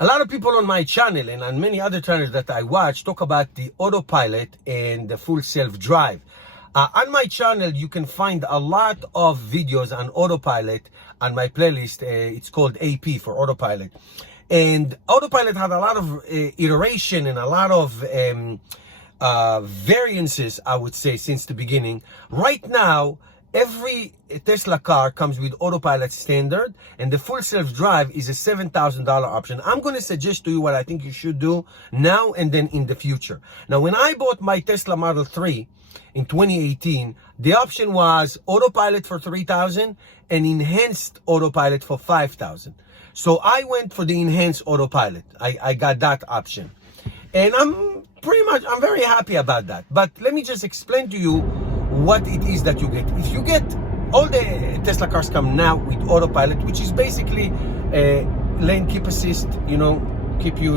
A lot of people on my channel and on many other channels that I watch talk about the autopilot and the full self-drive. On my channel, you can find a lot of videos on autopilot on my playlist. It's called AP for autopilot. And autopilot had a lot of iteration and a lot of variances, I would say, since the beginning. Right now, every Tesla car comes with autopilot standard, and the full self-drive is a $7,000 option. I'm going to suggest to you what I think you should do now and then in the future. Now, when I bought my Tesla Model 3 in 2018, the option was autopilot for $3,000 and enhanced autopilot for $5,000. So I went for the enhanced autopilot. I got that option. And I'm very happy about that. But let me just explain to you what it is that you get. If you get, all the Tesla cars come now with autopilot, which is basically lane keep assist, keep you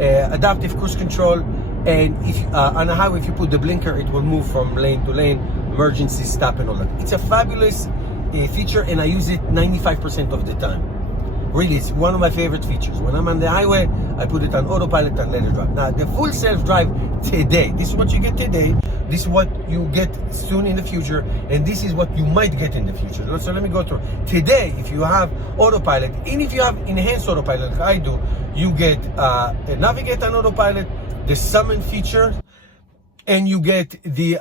adaptive cruise control. And if on a highway, if you put the blinker, it will move from lane to lane, emergency stop and all that. It's a fabulous feature, and I use it 95% of the time. Really, it's one of my favorite features. When I'm on the highway, I put it on autopilot and let it drive. Now, the full self-drive today, this is what you get today, this is what you get soon in the future, and this is what you might get in the future. So let me go through. Today, if you have autopilot, and if you have enhanced autopilot like I do, you get navigate on autopilot, the summon feature, and you get the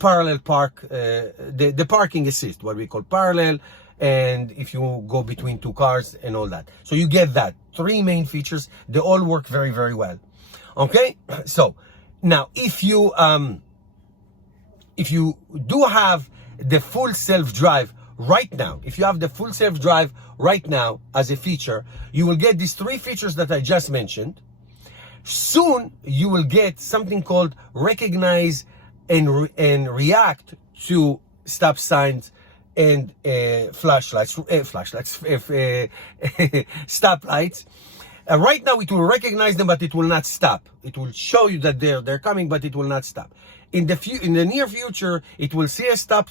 parallel park, the parking assist, what we call parallel, and if you go between two cars and all that. So you get that. Three main features. They all work very, very well. Okay? So now if you do have the full self-drive right now, if you have the full self-drive right now as a feature, you will get these three features that I just mentioned. Soon you will get something called recognize and react to stop signs and stoplights. Right now it will recognize them, but it will not stop. It will show you that they're coming, but it will not stop. In the near future, it will see a stop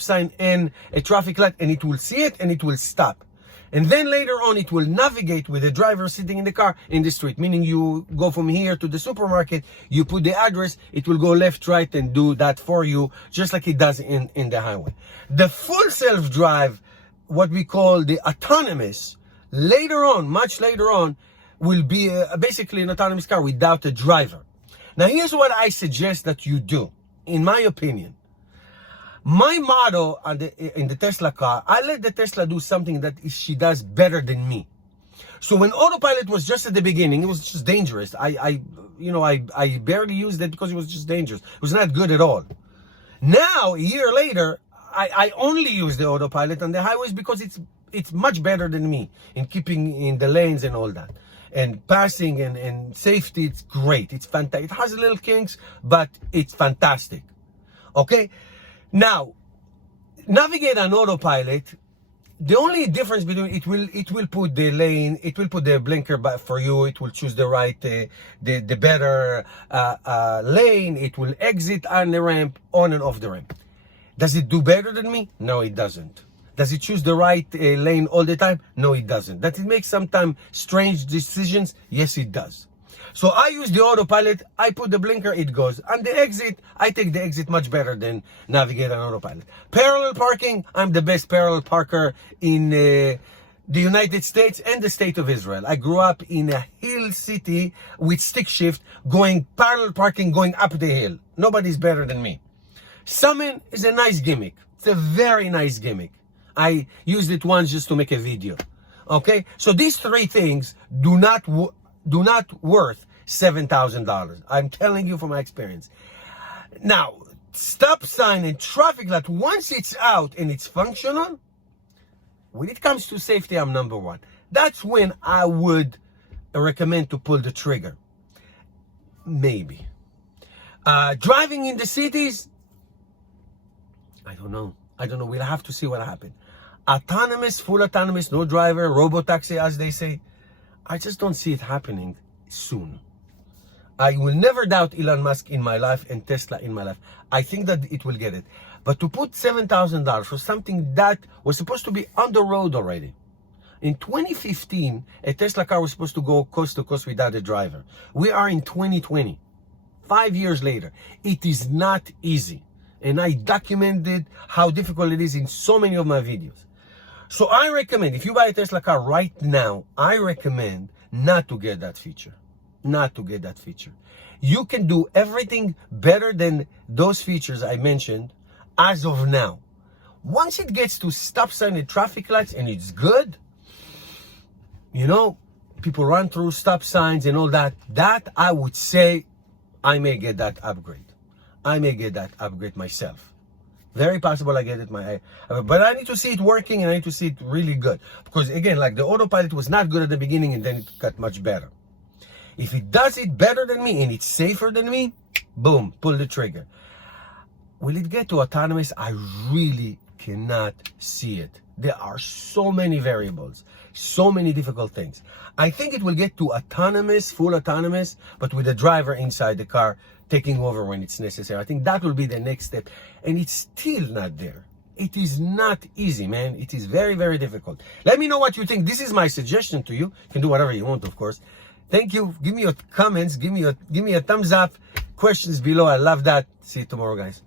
sign and a traffic light, and it will see it and it will stop. And then later on, it will navigate with the driver sitting in the car in the street, meaning you go from here to the supermarket, you put the address, it will go left, right, and do that for you, just like it does in the highway. The full self-drive, what we call the autonomous, later on, much later on, will be basically an autonomous car without a driver. Now, here's what I suggest that you do, in my opinion. My motto in the Tesla car, I let the Tesla do something that she does better than me. So when autopilot was just at the beginning, it was just dangerous. I barely used it because it was just dangerous. It was not good at all. Now, a year later, I only use the autopilot on the highways because it's much better than me in keeping in the lanes and all that. And passing and safety, it's great. It's fantastic. It has little kinks, but it's fantastic. Okay? Now, navigate on autopilot. The only difference between it will put the lane, it will put the blinker for you. It will choose the right, the better lane. It will exit on the ramp, on and off the ramp. Does it do better than me? No, it doesn't. Does it choose the right lane all the time? No, it doesn't. Does it make sometimes strange decisions? Yes, it does. So I use the autopilot, I put the blinker, it goes. On the exit, I take the exit much better than navigate on autopilot. Parallel parking, I'm the best parallel parker in the United States and the state of Israel. I grew up in a hill city with stick shift, going parallel parking, going up the hill. Nobody's better than me. Summon is a nice gimmick. It's a very nice gimmick. I used it once just to make a video. Okay? So these three things do not worth $7,000. I'm telling you from my experience. Now, stop sign and traffic light, once it's out and it's functional, when it comes to safety, I'm number one. That's when I would recommend to pull the trigger. Maybe. Driving in the cities, I don't know. We'll have to see what happens. Autonomous, full autonomous, no driver, robo-taxi, as they say. I just don't see it happening soon. I will never doubt Elon Musk in my life and Tesla in my life. I think that it will get it. But to put $7,000 for something that was supposed to be on the road already, In 2015, a Tesla car was supposed to go coast to coast without a driver. We are in 2020, 5 years later. It is not easy. And I documented how difficult it is in so many of my videos. So I recommend, if you buy a Tesla car right now, I recommend not to get that feature. Not to get that feature. You can do everything better than those features I mentioned as of now. Once it gets to stop sign and traffic lights and it's good, you know, people run through stop signs and all that, that I would say I may get that upgrade. I may get that upgrade myself. Very possible I get it but I need to see it working and I need to see it really good. Because again, like the Autopilot was not good at the beginning and then it got much better. If it does it better than me and it's safer than me, boom, pull the trigger. Will it get to autonomous? I really cannot see it. There are so many variables, so many difficult things. I think it will get to autonomous, full autonomous, but with a driver inside the car taking over when it's necessary. I think that will be the next step. And it's still not there. It is not easy, man. It is very, very difficult. Let me know what you think. This is my suggestion to you. You can do whatever you want, of course. Thank you. Give me your comments. Give me a thumbs up. Questions below. I love that. See you tomorrow, guys.